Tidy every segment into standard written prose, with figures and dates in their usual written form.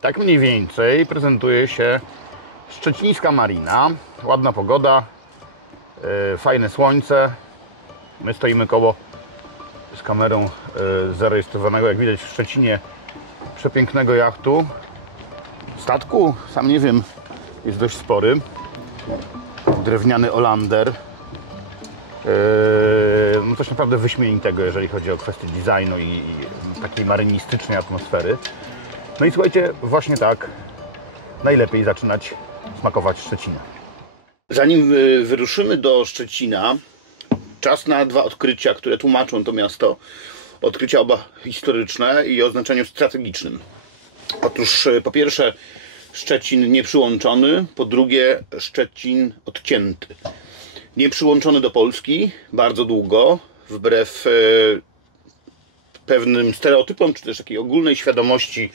Tak mniej więcej prezentuje się szczecińska marina. Ładna pogoda, fajne słońce. My stoimy koło z kamerą zarejestrowanego, jak widać, w Szczecinie przepięknego jachtu. Statku, sam nie wiem, jest dość spory. Drewniany Olander. No coś naprawdę wyśmienitego, jeżeli chodzi o kwestie designu i takiej marynistycznej atmosfery. No i słuchajcie, właśnie tak najlepiej zaczynać smakować Szczecina. Zanim wyruszymy do Szczecina, czas na dwa odkrycia, które tłumaczą to miasto. Odkrycia oba historyczne i o znaczeniu strategicznym. Otóż po pierwsze Szczecin nieprzyłączony, po drugie Szczecin odcięty. Nieprzyłączony do Polski bardzo długo, wbrew pewnym stereotypom, czy też takiej ogólnej świadomości.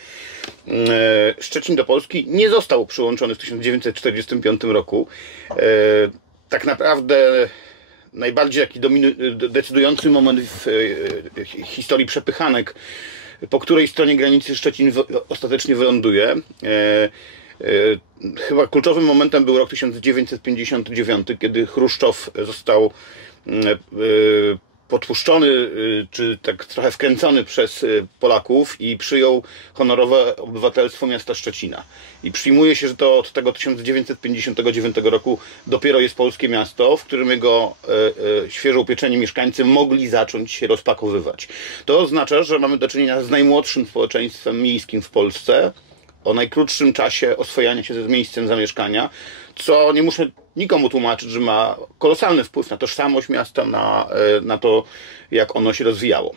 Szczecin do Polski nie został przyłączony w 1945 roku. Tak naprawdę najbardziej taki decydujący moment w historii przepychanek, po której stronie granicy Szczecin ostatecznie wyląduje. Chyba kluczowym momentem był rok 1959, kiedy Chruszczow został podpuszczony, czy tak trochę wkręcony przez Polaków i przyjął honorowe obywatelstwo miasta Szczecina. I przyjmuje się, że to od tego 1959 roku dopiero jest polskie miasto, w którym jego świeżo upieczeni mieszkańcy mogli zacząć się rozpakowywać. To oznacza, że mamy do czynienia z najmłodszym społeczeństwem miejskim w Polsce, o najkrótszym czasie oswojania się ze miejscem zamieszkania, co nie muszę nikomu tłumaczyć, że ma kolosalny wpływ na tożsamość miasta, na to, jak ono się rozwijało.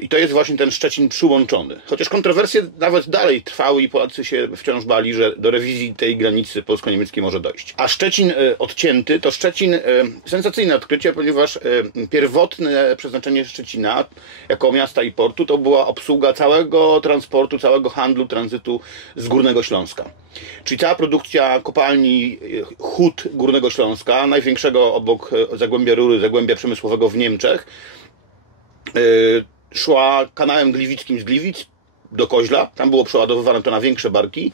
I to jest właśnie ten Szczecin przyłączony. Chociaż kontrowersje nawet dalej trwały i Polacy się wciąż bali, że do rewizji tej granicy polsko-niemieckiej może dojść. A Szczecin odcięty to Szczecin sensacyjne odkrycie, ponieważ pierwotne przeznaczenie Szczecina jako miasta i portu to była obsługa całego transportu, całego handlu, tranzytu z Górnego Śląska. Czyli cała produkcja kopalni hut Górnego Śląska, największego obok Zagłębia Rury, Zagłębia Przemysłowego w Niemczech, szła kanałem gliwickim z Gliwic do Koźla. Tam było przeładowywane to na większe barki.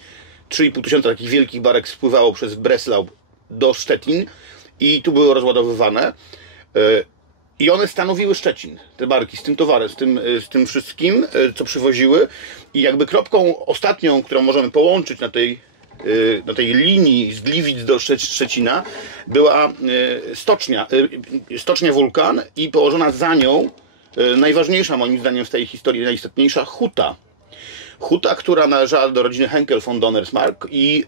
3,5 tysiąca takich wielkich barek spływało przez Breslau do Szczecin i tu były rozładowywane. I one stanowiły Szczecin, te barki, z tym towarem, z tym wszystkim, co przywoziły. I jakby kropką ostatnią, którą możemy połączyć na tej linii z Gliwic do Szczecina, była stocznia Wulkan i położona za nią najważniejsza moim zdaniem w tej historii, najistotniejsza huta. Huta, która należała do rodziny Henkel von Donnersmarck i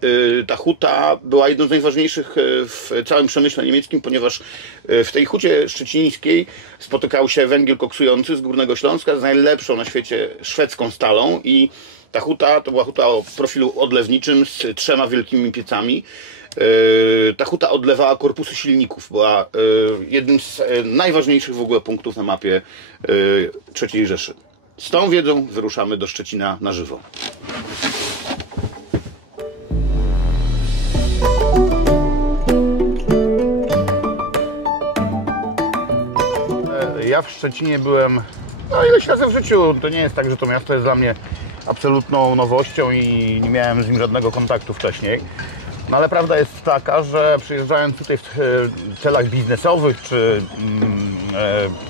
ta huta była jedną z najważniejszych w całym przemyśle niemieckim, ponieważ w tej hucie szczecińskiej spotykał się węgiel koksujący z Górnego Śląska z najlepszą na świecie szwedzką stalą i ta huta to była huta o profilu odlewniczym z 3 wielkimi piecami. Ta huta odlewała korpusy silników, była jednym z najważniejszych w ogóle punktów na mapie III Rzeszy. Z tą wiedzą wyruszamy do Szczecina na żywo. Ja w Szczecinie byłem ileś razy w życiu. To nie jest tak, że to miasto jest dla mnie absolutną nowością i nie miałem z nim żadnego kontaktu wcześniej. No ale prawda jest taka, że przyjeżdżając tutaj w celach biznesowych, czy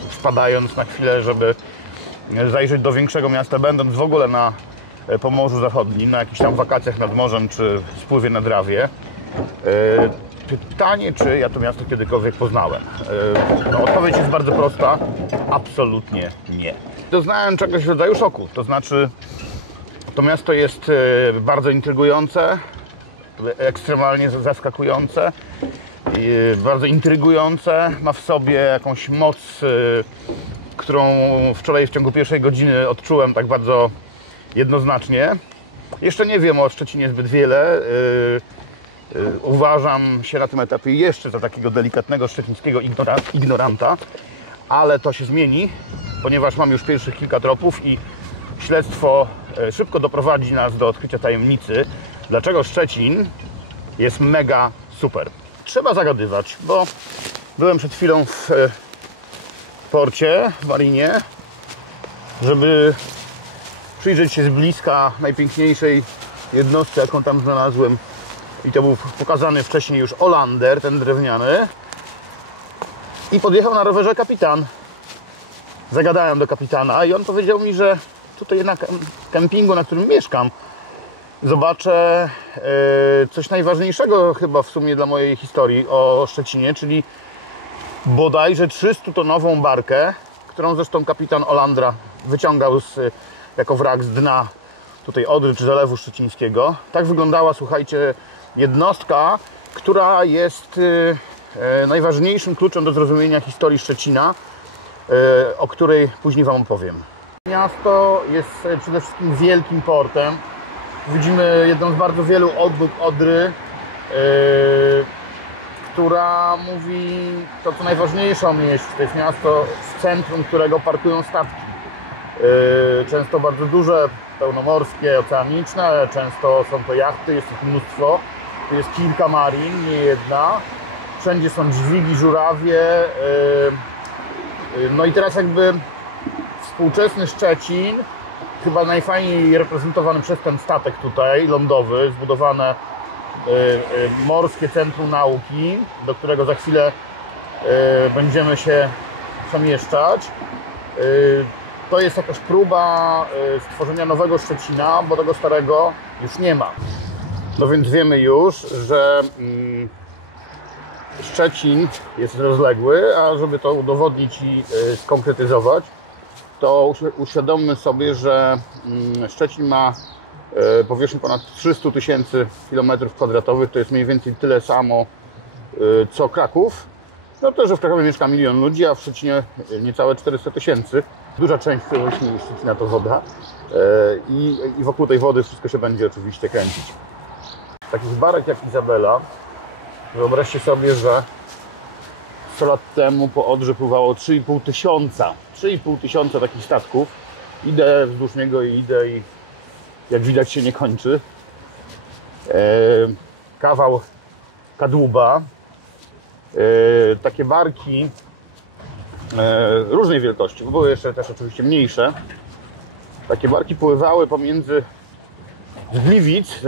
wpadając na chwilę, żeby zajrzeć do większego miasta, będąc w ogóle na Pomorzu Zachodnim, na jakichś tam wakacjach nad morzem, czy spływie na Drawie, pytanie, czy ja to miasto kiedykolwiek poznałem. No, odpowiedź jest bardzo prosta. Absolutnie nie. Doznałem czegoś w rodzaju szoku. To znaczy, to miasto jest bardzo intrygujące, ekstremalnie zaskakujące, bardzo intrygujące. Ma w sobie jakąś moc, którą wczoraj w ciągu pierwszej godziny odczułem tak bardzo jednoznacznie. Jeszcze nie wiem o Szczecinie zbyt wiele. Uważam się na tym etapie jeszcze za takiego delikatnego szczecińskiego ignoranta, ale to się zmieni, ponieważ mam już pierwszych kilka tropów i śledztwo szybko doprowadzi nas do odkrycia tajemnicy, dlaczego Szczecin jest mega super. Trzeba zagadywać, bo byłem przed chwilą w porcie, w marinie, żeby przyjrzeć się z bliska najpiękniejszej jednostce, jaką tam znalazłem. I to był pokazany wcześniej już Olander, ten drewniany. I podjechał na rowerze kapitan. Zagadałem do kapitana i on powiedział mi, że tutaj na kempingu, na którym mieszkam, zobaczę coś najważniejszego chyba w sumie dla mojej historii o Szczecinie, czyli bodajże 300-tonową barkę, którą zresztą kapitan Olandra wyciągał jako wrak z dna tutaj Odry czy Zalewu Szczecińskiego. Tak wyglądała, słuchajcie, jednostka, która jest najważniejszym kluczem do zrozumienia historii Szczecina, o której później Wam opowiem. Miasto jest przede wszystkim wielkim portem. Widzimy jedną z bardzo wielu odnóg Odry, która mówi to, co najważniejsze o mieście. To jest miasto, w centrum którego parkują statki. Często bardzo duże, pełnomorskie, oceaniczne, ale często są to jachty, jest ich mnóstwo. Tu jest kilka marin, nie jedna. Wszędzie są dźwigi, żurawie. No i teraz jakby współczesny Szczecin, chyba najfajniej reprezentowany przez ten statek tutaj, lądowy, zbudowane Morskie Centrum Nauki, do którego za chwilę będziemy się przemieszczać. To jest jakaś próba stworzenia nowego Szczecina, bo tego starego już nie ma. No więc wiemy już, że Szczecin jest rozległy, a żeby to udowodnić i skonkretyzować, to uświadommy sobie, że Szczecin ma powierzchnię ponad 300 000 km², to jest mniej więcej tyle samo co Kraków. No to, że w Krakowie mieszka 1 000 000 ludzi, a w Szczecinie niecałe 400 000. Duża część Szczecina to woda i wokół tej wody wszystko się będzie oczywiście kręcić. Takich barek jak Izabela, wyobraźcie sobie, że 100 lat temu po Odrze pływało 3,5 tysiąca. 3,5 tysiąca takich statków. Idę wzdłuż niego i idę i jak widać się nie kończy. Kawał kadłuba. Takie barki różnej wielkości, bo były jeszcze też oczywiście mniejsze. Takie barki pływały pomiędzy z Gliwic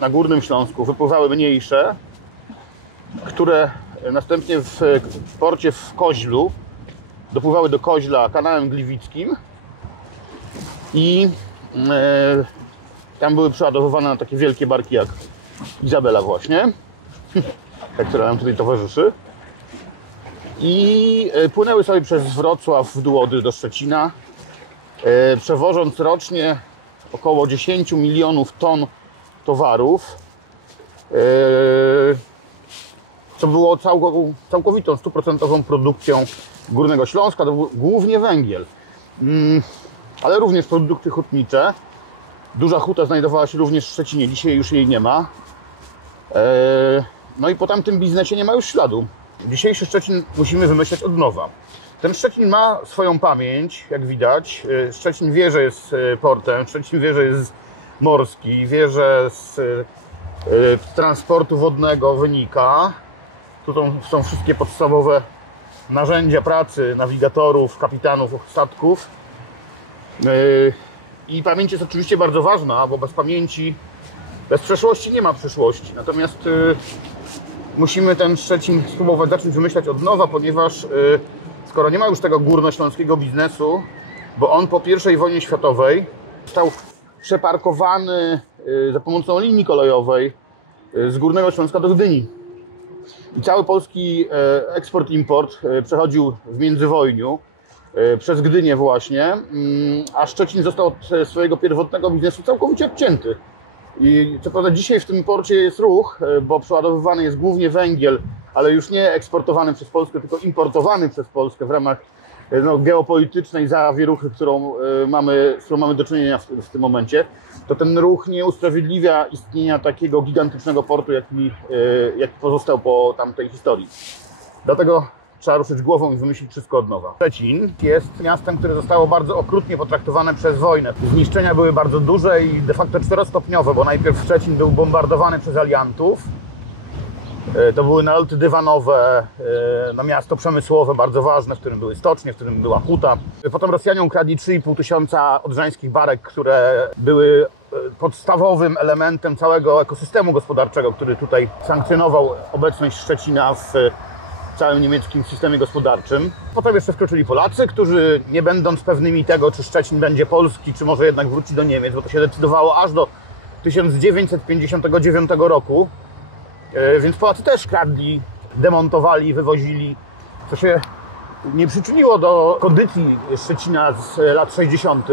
na Górnym Śląsku, wypływały mniejsze, które następnie w porcie w Koźlu dopływały do Koźla kanałem gliwickim i tam były przeładowywane na takie wielkie barki jak Izabela właśnie, która nam tutaj towarzyszy, i płynęły sobie przez Wrocław w dół Odry do Szczecina, przewożąc rocznie około 10 milionów ton towarów, co było całkowitą, 100% produkcją Górnego Śląska. To był głównie węgiel, ale również produkty hutnicze. Duża huta znajdowała się również w Szczecinie, dzisiaj już jej nie ma. No i po tamtym biznesie nie ma już śladu. Dzisiejszy Szczecin musimy wymyśleć od nowa. Ten Szczecin ma swoją pamięć, jak widać. Szczecin wie, że jest portem, Szczecin wie, że jest morski, wie, że z transportu wodnego wynika. Tu są wszystkie podstawowe narzędzia pracy nawigatorów, kapitanów statków. I pamięć jest oczywiście bardzo ważna, bo bez pamięci, bez przeszłości nie ma przyszłości. Natomiast musimy ten Szczecin spróbować zacząć wymyślać od nowa, ponieważ skoro nie ma już tego górnośląskiego biznesu, bo on po I wojnie światowej został przeparkowany za pomocą linii kolejowej z Górnego Śląska do Gdyni. I cały polski eksport-import przechodził w międzywojniu przez Gdynię właśnie, a Szczecin został od swojego pierwotnego biznesu całkowicie odcięty. I co prawda dzisiaj w tym porcie jest ruch, bo przeładowywany jest głównie węgiel, ale już nie eksportowany przez Polskę, tylko importowany przez Polskę w ramach geopolitycznej zawieruchy, z którą mamy do czynienia w tym momencie. To ten ruch nie usprawiedliwia istnienia takiego gigantycznego portu, jaki pozostał po tamtej historii. Dlatego trzeba ruszyć głową i wymyślić wszystko od nowa. Szczecin jest miastem, które zostało bardzo okrutnie potraktowane przez wojnę. Zniszczenia były bardzo duże i de facto 4-stopniowe, bo najpierw Szczecin był bombardowany przez aliantów. To były naloty dywanowe na miasto przemysłowe, bardzo ważne, w którym były stocznie, w którym była huta. Potem Rosjanie ukradli 3,5 tysiąca odrzańskich barek, które były podstawowym elementem całego ekosystemu gospodarczego, który tutaj sankcjonował obecność Szczecina w całym niemieckim systemie gospodarczym. Potem jeszcze wkroczyli Polacy, którzy nie będąc pewnymi tego, czy Szczecin będzie polski, czy może jednak wróci do Niemiec, bo to się decydowało aż do 1959 roku, więc Polacy też kradli, demontowali, wywozili, co się nie przyczyniło do kondycji Szczecina z lat 60.,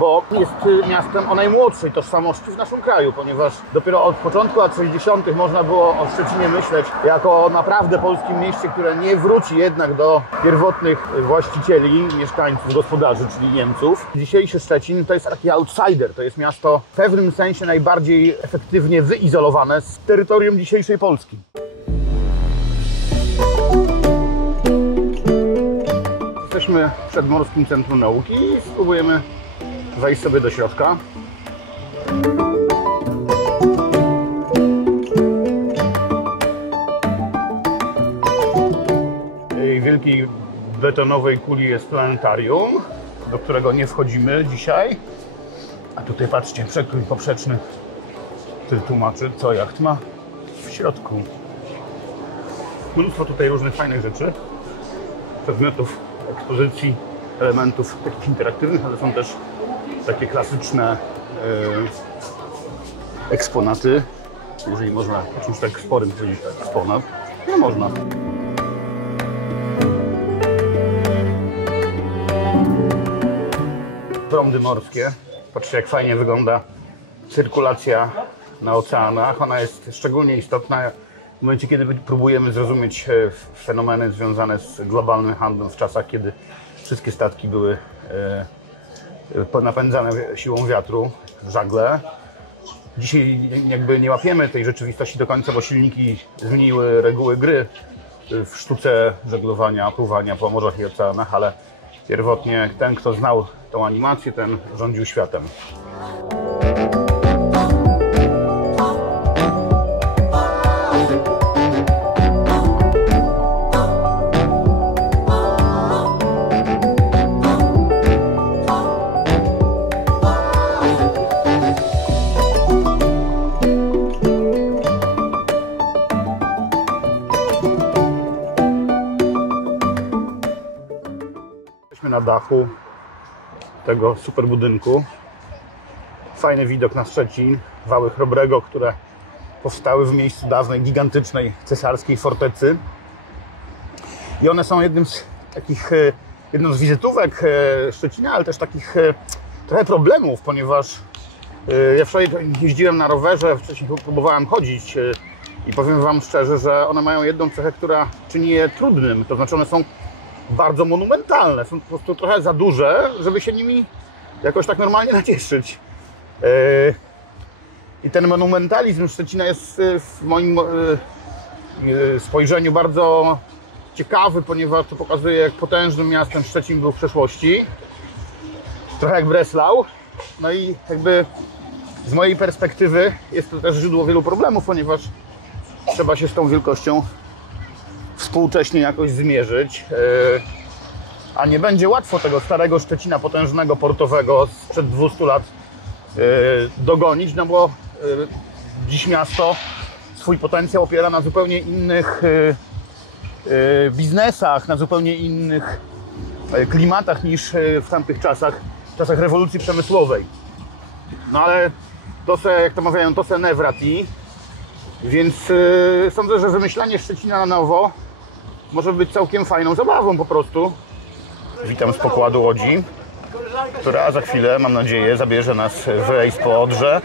bo jest miastem o najmłodszej tożsamości w naszym kraju, ponieważ dopiero od początku lat 60. można było o Szczecinie myśleć jako o naprawdę polskim mieście, które nie wróci jednak do pierwotnych właścicieli, mieszkańców, gospodarzy, czyli Niemców. Dzisiejszy Szczecin to jest taki outsider, to jest miasto w pewnym sensie najbardziej efektywnie wyizolowane z terytorium dzisiejszej Polski. Jesteśmy przed Morskim Centrum Nauki i spróbujemy wejść sobie do środka. W tej wielkiej betonowej kuli jest planetarium, do którego nie wchodzimy dzisiaj. A tutaj patrzcie, przekrój poprzeczny, który tłumaczy, co jacht ma w środku. Mnóstwo tutaj różnych fajnych rzeczy, przedmiotów, ekspozycji, elementów takich interaktywnych, ale są też takie klasyczne eksponaty, jeżeli można o czymś tak sporym powiedzieć, eksponat, no można. Prądy morskie, patrzcie jak fajnie wygląda cyrkulacja na oceanach, ona jest szczególnie istotna w momencie, kiedy próbujemy zrozumieć fenomeny związane z globalnym handlem w czasach, kiedy wszystkie statki były napędzane siłą wiatru, żagle. Dzisiaj jakby nie łapiemy tej rzeczywistości do końca, bo silniki zmieniły reguły gry w sztuce żeglowania, pływania po morzach i oceanach, ale pierwotnie ten, kto znał tą animację, ten rządził światem. Na dachu tego super budynku. Fajny widok na Szczecin, wały Chrobrego, które powstały w miejscu dawnej, gigantycznej cesarskiej fortecy. I one są jedną z wizytówek Szczecina, ale też takich trochę problemów, ponieważ ja wczoraj jeździłem na rowerze, wcześniej próbowałem chodzić i powiem Wam szczerze, że one mają jedną cechę, która czyni je trudnym, to znaczy one są bardzo monumentalne, są po prostu trochę za duże, żeby się nimi jakoś tak normalnie nacieszyć. I ten monumentalizm Szczecina jest w moim spojrzeniu bardzo ciekawy, ponieważ to pokazuje, jak potężnym miastem Szczecin był w przeszłości. Trochę jak Breslau. No i jakby z mojej perspektywy jest to też źródło wielu problemów, ponieważ trzeba się z tą wielkością współcześnie jakoś zmierzyć, a nie będzie łatwo tego starego Szczecina potężnego, portowego sprzed 200 lat dogonić, no bo dziś miasto swój potencjał opiera na zupełnie innych biznesach, na zupełnie innych klimatach niż w tamtych czasach rewolucji przemysłowej. No ale to se, jak to mawiają, to se ne wrati. Więc sądzę, że wymyślanie Szczecina na nowo może być całkiem fajną zabawą po prostu. Witam z pokładu łodzi, która za chwilę, mam nadzieję, zabierze nas w rejs po Odrze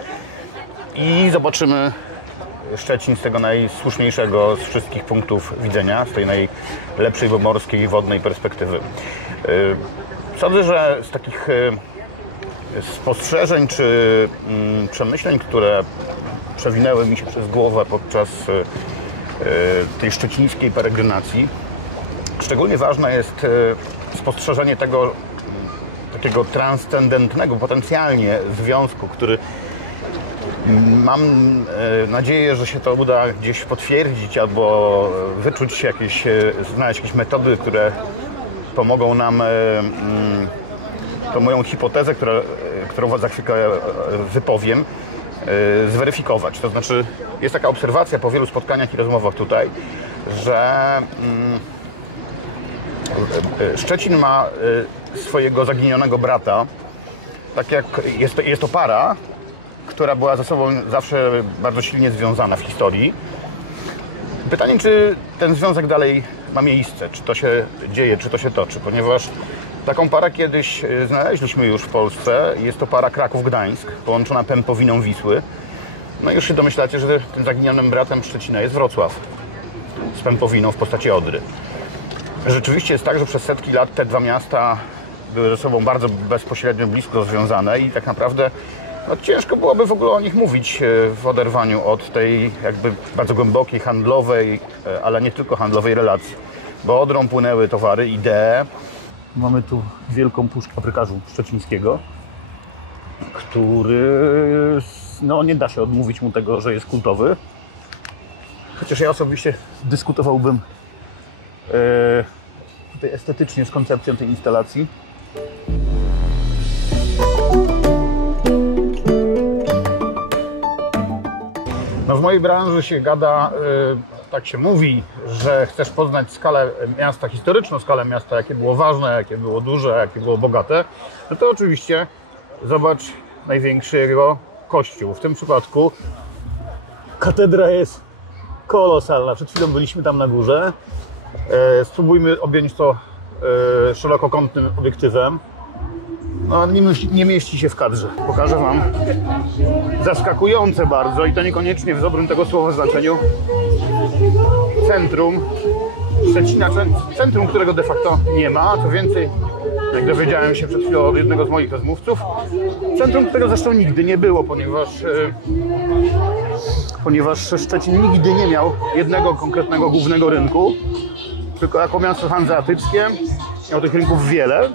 i zobaczymy Szczecin z tego najsłuszniejszego z wszystkich punktów widzenia, z tej najlepszej morskiej i wodnej perspektywy. Sądzę, że z takich spostrzeżeń czy przemyśleń, które przewinęły mi się przez głowę podczas tej szczecińskiej peregrinacji, szczególnie ważne jest spostrzeżenie tego takiego transcendentnego potencjalnie związku, który mam nadzieję, że się to uda gdzieś potwierdzić albo wyczuć znaleźć jakieś metody, które pomogą nam tą moją hipotezę, która którą za chwilkę wypowiem, zweryfikować. To znaczy, jest taka obserwacja po wielu spotkaniach i rozmowach tutaj, że Szczecin ma swojego zaginionego brata, tak jak jest to para, która była ze sobą zawsze bardzo silnie związana w historii. Pytanie, czy ten związek dalej ma miejsce, czy to się dzieje, czy to się toczy, ponieważ taką parę kiedyś znaleźliśmy już w Polsce. Jest to para Kraków-Gdańsk, połączona pępowiną Wisły. No i już się domyślacie, że tym zaginionym bratem Szczecina jest Wrocław z pępowiną w postaci Odry. Rzeczywiście jest tak, że przez setki lat te dwa miasta były ze sobą bardzo bezpośrednio, blisko związane i tak naprawdę ciężko byłoby w ogóle o nich mówić w oderwaniu od tej jakby bardzo głębokiej, handlowej, ale nie tylko handlowej relacji. Bo Odrą płynęły towary, idee. Mamy tu wielką puszkę paprykarzu szczecińskiego, który, no nie da się odmówić mu tego, że jest kultowy. Chociaż ja osobiście dyskutowałbym tutaj estetycznie z koncepcją tej instalacji. No w mojej branży się gada, tak się mówi, że chcesz poznać skalę miasta, historyczną skalę miasta, jakie było ważne, jakie było duże, jakie było bogate, no to oczywiście zobacz największy jego kościół. W tym przypadku katedra jest kolosalna. Przed chwilą byliśmy tam na górze. Spróbujmy objąć to szerokokątnym obiektywem. No, nie mieści się w kadrze. Pokażę Wam zaskakujące bardzo, i to niekoniecznie w dobrym tego słowa znaczeniu, centrum Szczecina, centrum, którego de facto nie ma. Co więcej, jak dowiedziałem się przed chwilą od jednego z moich rozmówców, centrum, którego zresztą nigdy nie było, ponieważ Szczecin nigdy nie miał jednego konkretnego głównego rynku, tylko jako miasto hanzeatyckie miał tych rynków wiele,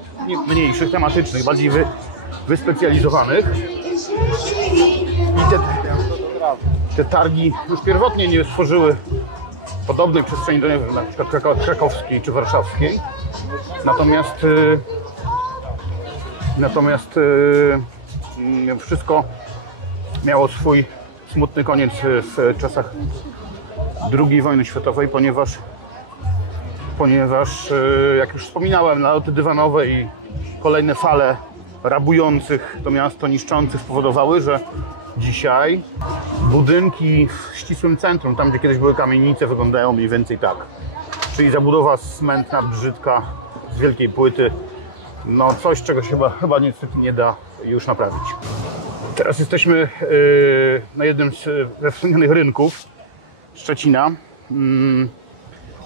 mniejszych, tematycznych, bardziej wyspecjalizowanych. I te targi już pierwotnie nie stworzyły podobnej przestrzeni do, na przykład krakowskiej czy warszawskiej. Natomiast wszystko miało swój smutny koniec w czasach II wojny światowej, ponieważ jak już wspominałem, naloty dywanowe i kolejne fale rabujących to miasto, niszczących, spowodowały, że dzisiaj budynki w ścisłym centrum, tam gdzie kiedyś były kamienice, wyglądają mniej więcej tak. Czyli zabudowa cmentna, brzydka, z wielkiej płyty. No coś, czego się chyba niestety nie da już naprawić. Teraz jesteśmy na jednym ze wspomnianych rynków Szczecina.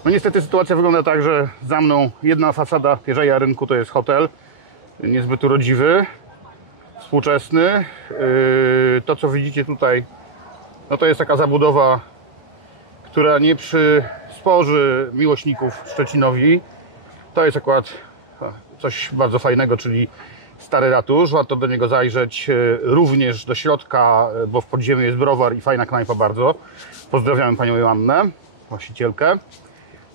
No niestety sytuacja wygląda tak, że za mną jedna fasada pierzeja rynku to jest hotel, niezbyt urodziwy, współczesny. To, co widzicie tutaj, no to jest taka zabudowa, która nie przysporzy miłośników Szczecinowi. To jest akurat coś bardzo fajnego, czyli stary ratusz. Warto do niego zajrzeć również do środka, bo w podziemiu jest browar i fajna knajpa bardzo. Pozdrawiam panią Joannę, właścicielkę,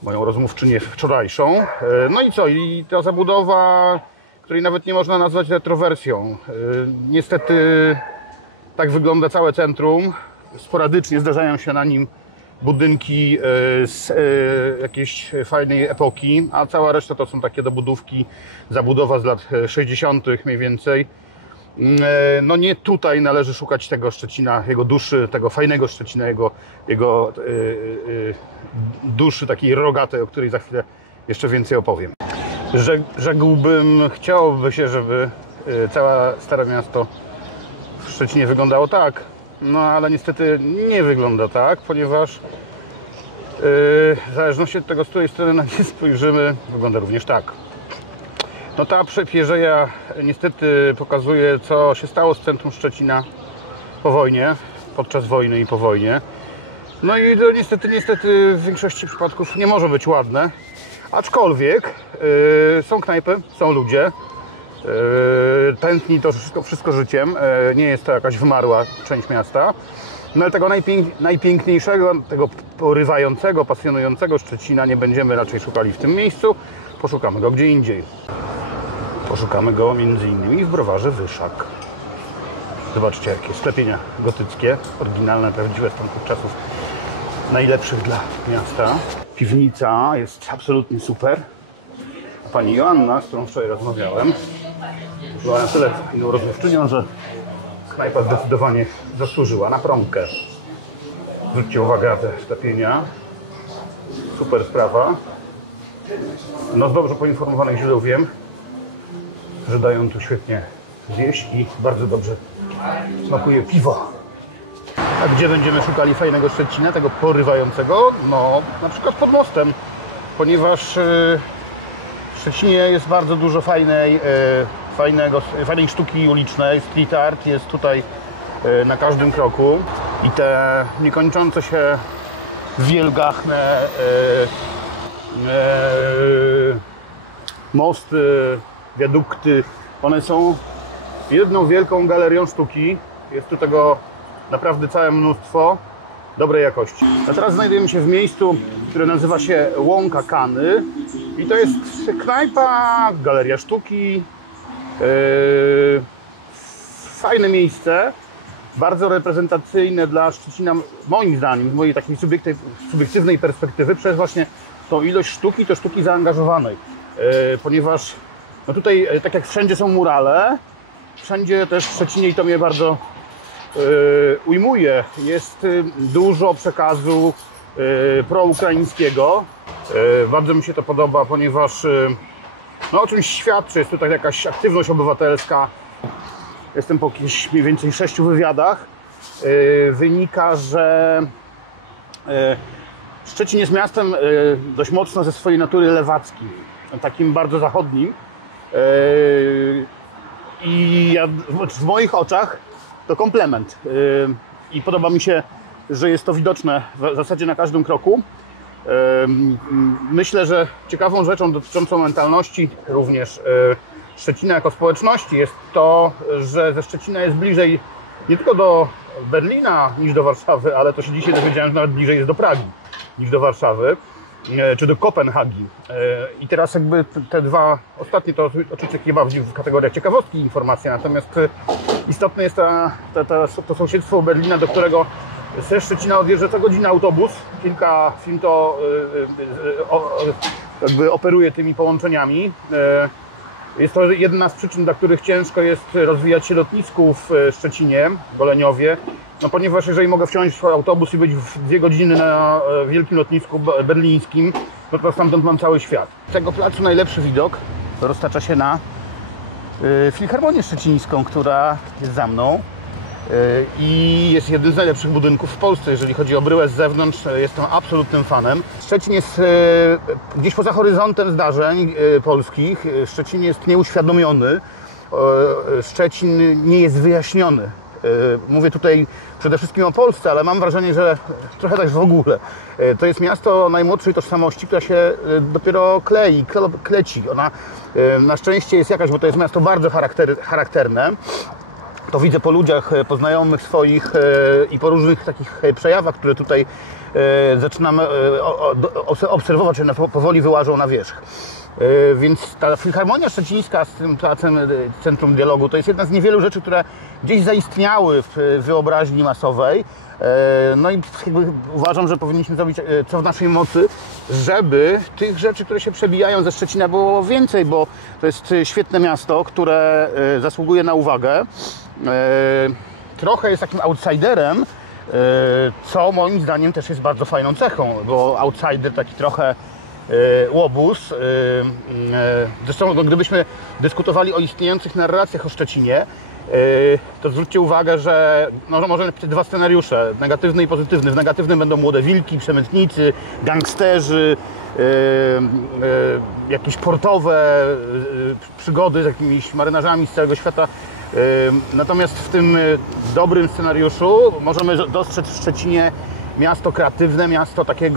moją rozmówczynię wczorajszą. No i co? I ta zabudowa, której nawet nie można nazwać retrowersją. Niestety tak wygląda całe centrum. Sporadycznie zdarzają się na nim budynki z jakiejś fajnej epoki, a cała reszta to są takie dobudówki, zabudowa z lat 60. mniej więcej. No nie tutaj należy szukać tego Szczecina, jego duszy, tego fajnego Szczecina, jego duszy takiej rogatej, o której za chwilę jeszcze więcej opowiem. Rzekłbym, chciałoby się, żeby całe Stare Miasto w Szczecinie wyglądało tak, no ale niestety nie wygląda tak, ponieważ w zależności od tego, z której strony na nie spojrzymy, wygląda również tak. No ta pierzeja niestety pokazuje, co się stało z centrum Szczecina po wojnie, podczas wojny i po wojnie. No i to niestety w większości przypadków nie może być ładne, aczkolwiek są knajpy, są ludzie, tętni to wszystko życiem, nie jest to jakaś wymarła część miasta. No ale tego najpiękniejszego, tego porywającego, pasjonującego Szczecina nie będziemy raczej szukali w tym miejscu, poszukamy go gdzie indziej. Poszukamy go m.in. w browarze Wyszak. Zobaczcie, jakie sklepienia gotyckie, oryginalne, prawdziwe z tamtych czasów, najlepszych dla miasta. Piwnica jest absolutnie super. A pani Joanna, z którą wczoraj rozmawiałem, była na tyle inną rozmówczynią, że knajpa zdecydowanie zasłużyła na promkę. Zwróćcie uwagę na te sklepienia. Super sprawa. No z dobrze poinformowanych źródeł wiem, że dają tu świetnie zjeść i bardzo dobrze smakuje piwo. A gdzie będziemy szukali fajnego Szczecina, tego porywającego? No, na przykład pod mostem, ponieważ w Szczecinie jest bardzo dużo fajnej sztuki ulicznej, street art jest tutaj na każdym kroku i te niekończące się wielgachne mosty, wiadukty, one są jedną wielką galerią sztuki. Jest tu tego naprawdę całe mnóstwo dobrej jakości. A teraz znajdujemy się w miejscu, które nazywa się Łąka Kany i to jest knajpa, galeria sztuki, fajne miejsce, bardzo reprezentacyjne dla Szczecina, moim zdaniem, z mojej takiej subiektywnej perspektywy, przez właśnie tą ilość sztuki, to sztuki zaangażowanej, ponieważ no tutaj, tak jak wszędzie są murale, wszędzie też w Szczecinie, i to mnie bardzo ujmuje, jest dużo przekazu proukraińskiego. Bardzo mi się to podoba, ponieważ no, o czymś świadczy, jest tutaj jakaś aktywność obywatelska. Jestem po jakichś mniej więcej 6 wywiadach. Wynika, że Szczecin jest miastem dość mocno ze swojej natury lewackim, takim bardzo zachodnim. I ja, w moich oczach to komplement. I podoba mi się, że jest to widoczne w zasadzie na każdym kroku. Myślę, że ciekawą rzeczą dotyczącą mentalności również Szczecina jako społeczności jest to, że ze Szczecina jest bliżej nie tylko do Berlina niż do Warszawy, ale to się dzisiaj dowiedziałem, że nawet bliżej jest do Pragi niż do Warszawy, czy do Kopenhagi. I teraz jakby te dwa ostatnie to oczywiście chyba bardziej w kategoriach ciekawostki informacja, natomiast istotne jest to sąsiedztwo Berlina, do którego ze Szczecina odjeżdża co godzinę autobus. Kilka firm to jakby operuje tymi połączeniami. Jest to jedna z przyczyn, dla których ciężko jest rozwijać się lotnisku w Szczecinie, Goleniowie, no ponieważ jeżeli mogę wsiąść w autobus i być w 2 godziny na wielkim lotnisku berlińskim, no to stamtąd mam cały świat. Z tego placu najlepszy widok roztacza się na Filharmonię Szczecińską, która jest za mną i jest jednym z najlepszych budynków w Polsce, jeżeli chodzi o bryłę z zewnątrz. Jestem absolutnym fanem. Szczecin jest gdzieś poza horyzontem zdarzeń polskich. Szczecin jest nieuświadomiony. Szczecin nie jest wyjaśniony. Mówię tutaj przede wszystkim o Polsce, ale mam wrażenie, że trochę tak w ogóle. To jest miasto najmłodszej tożsamości, która się dopiero kleci. Ona na szczęście jest jakaś, bo to jest miasto bardzo charakterne. To widzę po ludziach, po znajomych swoich i po różnych takich przejawach, które tutaj zaczynamy obserwować, że powoli wyłażą na wierzch. Więc ta Filharmonia Szczecińska z tym placem Centrum Dialogu to jest jedna z niewielu rzeczy, które gdzieś zaistniały w wyobraźni masowej. No i jakby uważam, że powinniśmy zrobić co w naszej mocy, żeby tych rzeczy, które się przebijają ze Szczecina, było więcej, bo to jest świetne miasto, które zasługuje na uwagę. Trochę jest takim outsiderem, co moim zdaniem też jest bardzo fajną cechą, bo outsider taki trochę łobuz. Zresztą no, gdybyśmy dyskutowali o istniejących narracjach o Szczecinie, to zwróćcie uwagę, że no, możemy napisać 2 scenariusze, negatywny i pozytywny. W negatywnym będą młode wilki, przemytnicy, gangsterzy, jakieś portowe przygody z jakimiś marynarzami z całego świata. Natomiast w tym dobrym scenariuszu możemy dostrzec w Szczecinie miasto kreatywne, miasto takie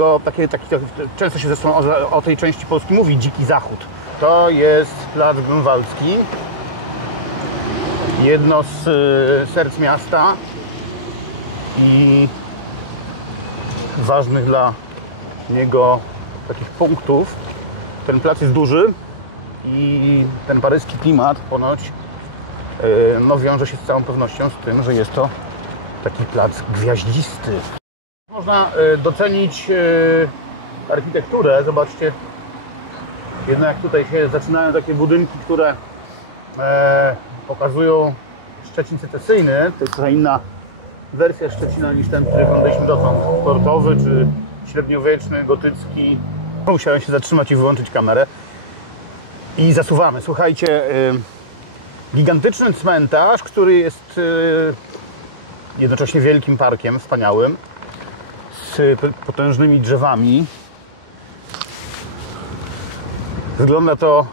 często się zresztą o tej części Polski mówi, dziki zachód. To jest Plac Grunwaldzki, jedno z serc miasta i ważnych dla niego takich punktów. Ten plac jest duży i ten paryski klimat ponoć no wiąże się z całą pewnością z tym, że jest to taki plac gwiaździsty. Można docenić architekturę. Zobaczcie, jednak tutaj się zaczynają takie budynki, które pokazują Szczecin secesyjny. To jest trochę inna wersja Szczecina niż ten, który oglądaliśmy dotąd. Portowy czy średniowieczny, gotycki. Musiałem się zatrzymać i wyłączyć kamerę. I zasuwamy. Słuchajcie, gigantyczny cmentarz, który jest jednocześnie wielkim parkiem wspaniałym z potężnymi drzewami. Wygląda to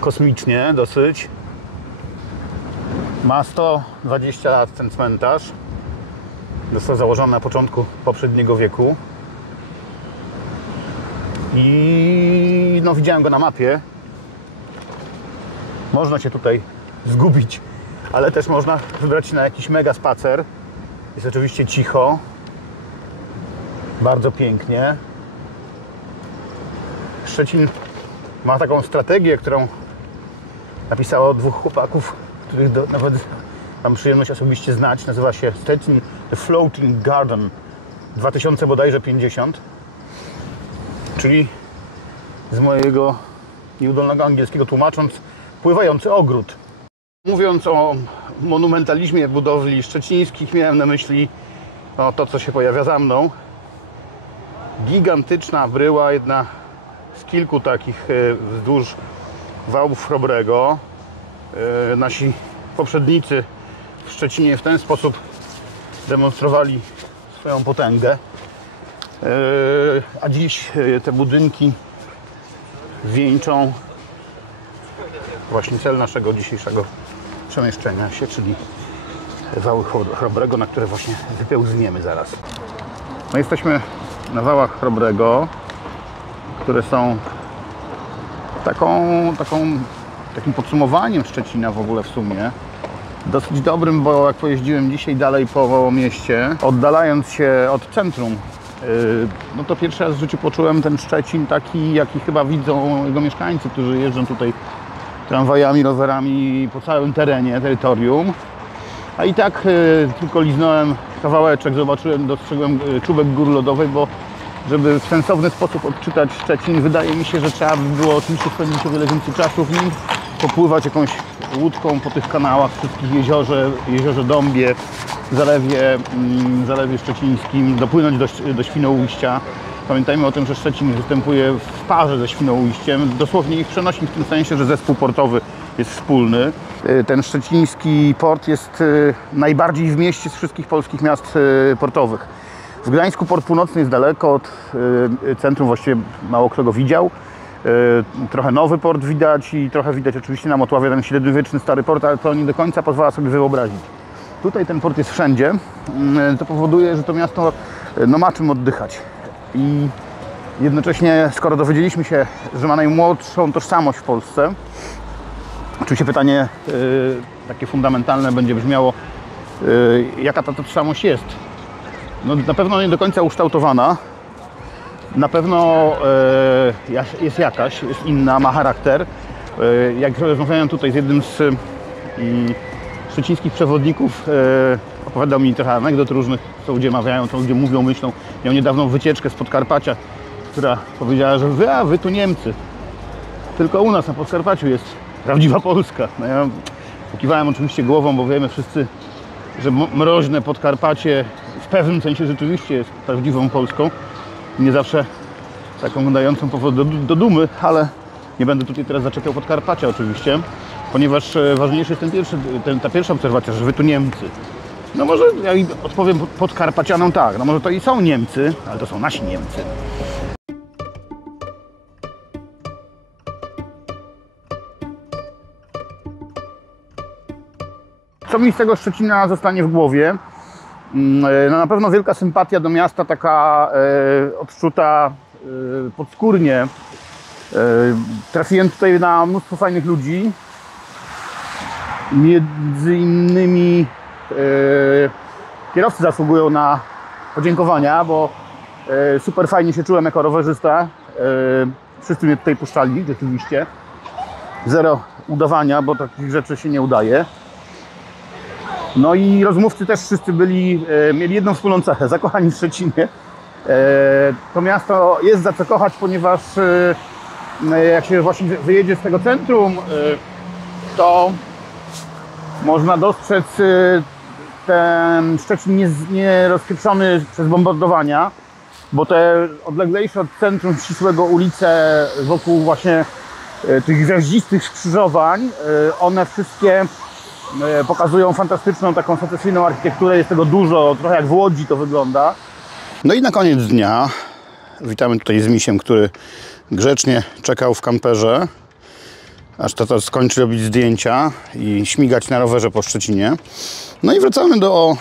kosmicznie dosyć. Ma 120 lat ten cmentarz. Został założony na początku poprzedniego wieku. I no, widziałem go na mapie. Można się tutaj zgubić, ale też można wybrać się na jakiś mega spacer. Jest oczywiście cicho. Bardzo pięknie. Szczecin ma taką strategię, którą napisało dwóch chłopaków, których nawet mam przyjemność osobiście znać. Nazywa się Szczecin The Floating Garden 2000 bodajże 50. Czyli z mojego nieudolnego angielskiego tłumacząc, pływający ogród. Mówiąc o monumentalizmie budowli szczecińskich, miałem na myśli to, co się pojawia za mną. Gigantyczna bryła, jedna z kilku takich wzdłuż wałów Chrobrego. Nasi poprzednicy w Szczecinie w ten sposób demonstrowali swoją potęgę. A dziś te budynki wieńczą właśnie cel naszego dzisiejszego przemieszczenia się, czyli wały Chrobrego, na które właśnie wypełzniemy zaraz. No, jesteśmy na wałach Chrobrego, które są takim podsumowaniem Szczecina w ogóle w sumie. Dosyć dobrym, bo jak pojeździłem dzisiaj dalej po mieście, oddalając się od centrum, no to pierwszy raz w życiu poczułem ten Szczecin taki, jaki chyba widzą jego mieszkańcy, którzy jeżdżą tutaj tramwajami, rowerami po całym terenie, terytorium. A i tak tylko liznąłem kawałeczek, dostrzegłem czubek gór lodowej, bo żeby w sensowny sposób odczytać Szczecin, wydaje mi się, że trzeba by było oczywiście spędzić o wiele więcej czasu w nim, popływać jakąś łódką po tych kanałach, wszystkich jeziorze Dąbie, Zalewie Szczecińskim, dopłynąć do Świnoujścia. Pamiętajmy o tym, że Szczecin występuje w parze ze Świnoujściem, dosłownie ich przenosi w tym sensie, że zespół portowy jest wspólny. Ten szczeciński port jest najbardziej w mieście z wszystkich polskich miast portowych. W Gdańsku port północny jest daleko od centrum, właściwie mało kto go widział. Trochę nowy port widać i trochę widać oczywiście na Motławie ten średniowieczny stary port, ale to nie do końca pozwala sobie wyobrazić. Tutaj ten port jest wszędzie. To powoduje, że to miasto ma czym oddychać. I jednocześnie, skoro dowiedzieliśmy się, że ma najmłodszą tożsamość w Polsce, oczywiście pytanie takie fundamentalne będzie brzmiało, jaka ta tożsamość jest. No, na pewno nie do końca ukształtowana, na pewno jest jakaś, jest inna, ma charakter. Jak rozmawiałem tutaj z jednym z szczecińskich przewodników, opowiadał mi trochę anegdot różnych, co ludzie mawiają, co ludzie mówią, myślą. Miał niedawną wycieczkę z Podkarpacia, która powiedziała, że wy tu Niemcy. Tylko u nas na Podkarpaciu jest prawdziwa Polska. No ja pokiwałem oczywiście głową, bo wiemy wszyscy, że mroźne Podkarpacie w pewnym sensie rzeczywiście jest prawdziwą Polską. Nie zawsze taką dającą powód do dumy, ale nie będę tutaj teraz zaczepiał Podkarpacia oczywiście, ponieważ ważniejszy jest ta pierwsza obserwacja, że wy tu Niemcy. No może ja odpowiem Podkarpacianom tak, no może to i są Niemcy, ale to są nasi Niemcy. Co mi z tego Szczecina zostanie w głowie? No na pewno wielka sympatia do miasta, taka odczuta podskórnie. Trafiłem tutaj na mnóstwo fajnych ludzi. Między innymi kierowcy zasługują na podziękowania, bo super fajnie się czułem jako rowerzysta. Wszyscy mnie tutaj puszczali rzeczywiście. Zero udawania, bo takich rzeczy się nie udaje. No i rozmówcy też wszyscy mieli jedną wspólną cechę, zakochani w Szczecinie. To miasto jest za co kochać, ponieważ jak się właśnie wyjedzie z tego centrum, to można dostrzec ten Szczecin nie rozpieprzony przez bombardowania, bo te odleglejsze od centrum ścisłego ulice wokół właśnie tych gwiaździstych skrzyżowań, one wszystkie pokazują fantastyczną, taką secesyjną architekturę, jest tego dużo, trochę jak w Łodzi to wygląda. No i na koniec dnia witamy tutaj z misiem, który grzecznie czekał w kamperze, aż tata skończy robić zdjęcia i śmigać na rowerze po Szczecinie. No i wracamy do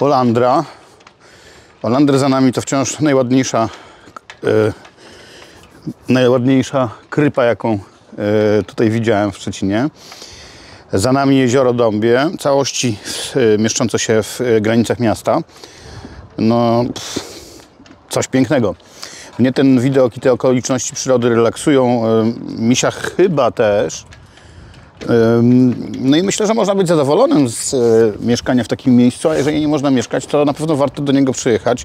Olandra. Olandry za nami to wciąż najładniejsza krypa, jaką tutaj widziałem w Szczecinie. Za nami jezioro Dąbie, całości mieszczące się w granicach miasta. No, coś pięknego. Mnie ten widok i te okoliczności przyrody relaksują, misia chyba też. No i myślę, że można być zadowolonym z mieszkania w takim miejscu, a jeżeli nie można mieszkać, to na pewno warto do niego przyjechać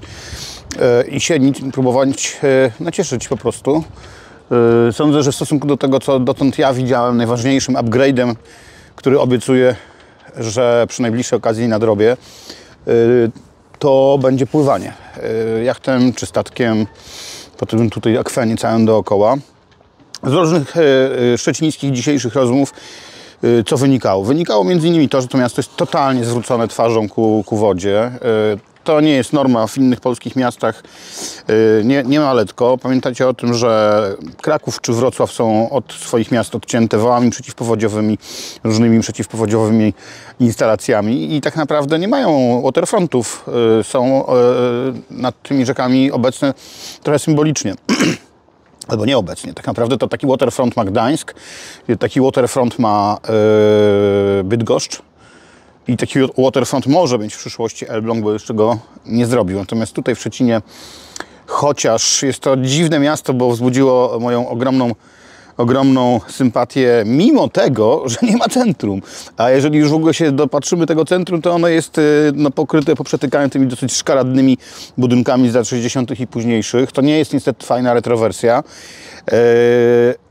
i się próbować nacieszyć po prostu. Sądzę, że w stosunku do tego, co dotąd ja widziałem, najważniejszym upgrade'em, który obiecuję, że przy najbliższej okazji nadrobię, to będzie pływanie jachtem czy statkiem po tym tutaj akwenie całym dookoła. Z różnych szczecińskich dzisiejszych rozmów co wynikało? Wynikało między innymi to, że to miasto jest totalnie zwrócone twarzą ku wodzie. To nie jest norma w innych polskich miastach, nie ma letko. Pamiętajcie o tym, że Kraków czy Wrocław są od swoich miast odcięte wałami przeciwpowodziowymi, różnymi przeciwpowodziowymi instalacjami i tak naprawdę nie mają waterfrontów. Są nad tymi rzekami obecne trochę symbolicznie. Albo nieobecnie. Tak naprawdę to taki waterfront ma Gdańsk, taki waterfront ma Bydgoszcz i taki waterfront może być w przyszłości Elbląg, bo jeszcze go nie zrobił. Natomiast tutaj w Szczecinie, chociaż jest to dziwne miasto, bo wzbudziło moją ogromną sympatię, mimo tego, że nie ma centrum. A jeżeli już w ogóle się dopatrzymy tego centrum, to ono jest pokryte, poprzetykanym tymi dosyć szkaradnymi budynkami z lat 60. i późniejszych. To nie jest niestety fajna retrowersja.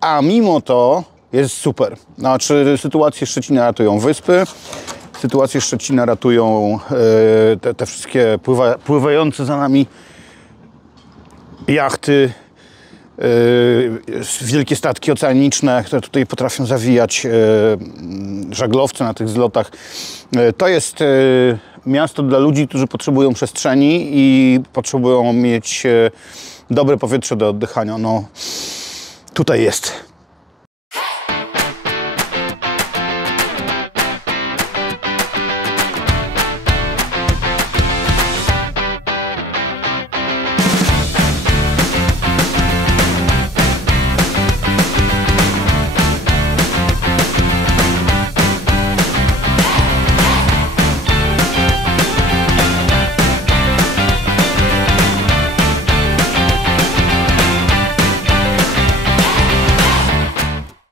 A mimo to jest super. Znaczy, sytuację Szczecina ratują wyspy, sytuację Szczecina ratują te wszystkie pływające za nami jachty, wielkie statki oceaniczne, które tutaj potrafią zawijać żaglowce na tych zlotach. To jest miasto dla ludzi, którzy potrzebują przestrzeni i potrzebują mieć dobre powietrze do oddychania. No, tutaj jest.